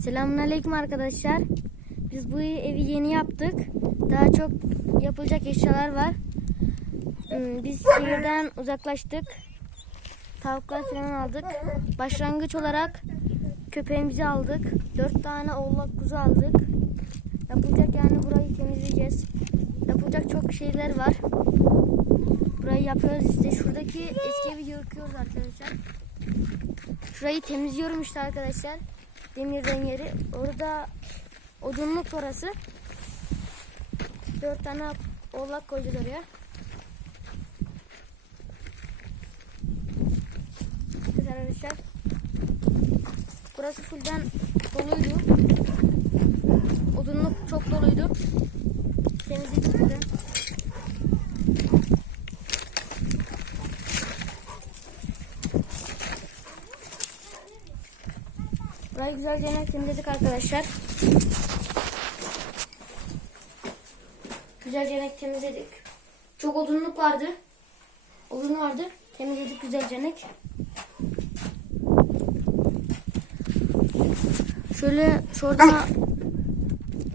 Selamünaleyküm arkadaşlar. Biz bu evi yeni yaptık. Daha çok yapılacak eşyalar var. Hmm, Biz şehirden uzaklaştık. Tavuklar falan aldık. Başlangıç olarak köpeğimizi aldık. Dört tane oğlak kuzu aldık. Yapılacak yani burayı temizleyeceğiz. Yapılacak çok şeyler var. Burayı yapıyoruz işte. Şuradaki eski evi yıkıyoruz arkadaşlar. Şurayı temizliyorum işte arkadaşlar. Demirden yeri. Orada odunluk orası. Dört tane oğlak koyacağız oraya. Evet arkadaşlar. Burası fullden doluydu. Odunluk çok doluydu. Temizledik burada. Burayı güzelce yemek temizledik arkadaşlar. Güzelce yemek temizledik. Çok odunluk vardı. Odun vardı. Temizledik güzelce yemek. Şöyle şurada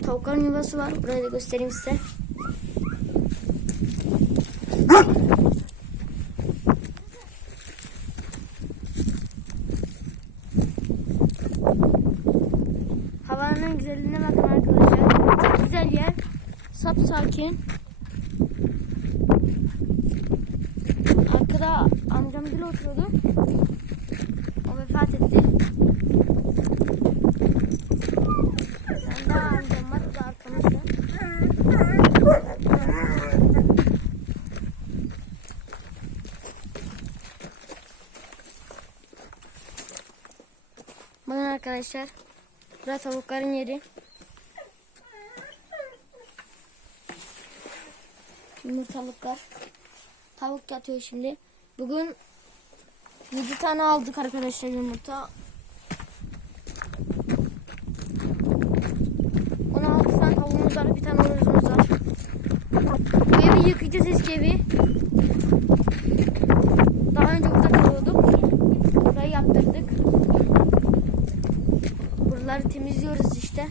tavukların yuvası var. Burayı da göstereyim size. Havanın güzelliğine bakın arkadaşlar. Çok güzel yer. Sap sakin. Arkada amcam bir oturuyordu. O vefat etti. Ben arkadaşlar. Burası tavukların yeri. Yumurtalıklar. Tavuk yatıyor şimdi. Bugün 7 tane aldık arkadaşlar yumurta. 16 tane tavuğumuz var. Bir tane horozumuz var. Bu evi yıkayacağız eski evi. Buraları temizliyoruz işte.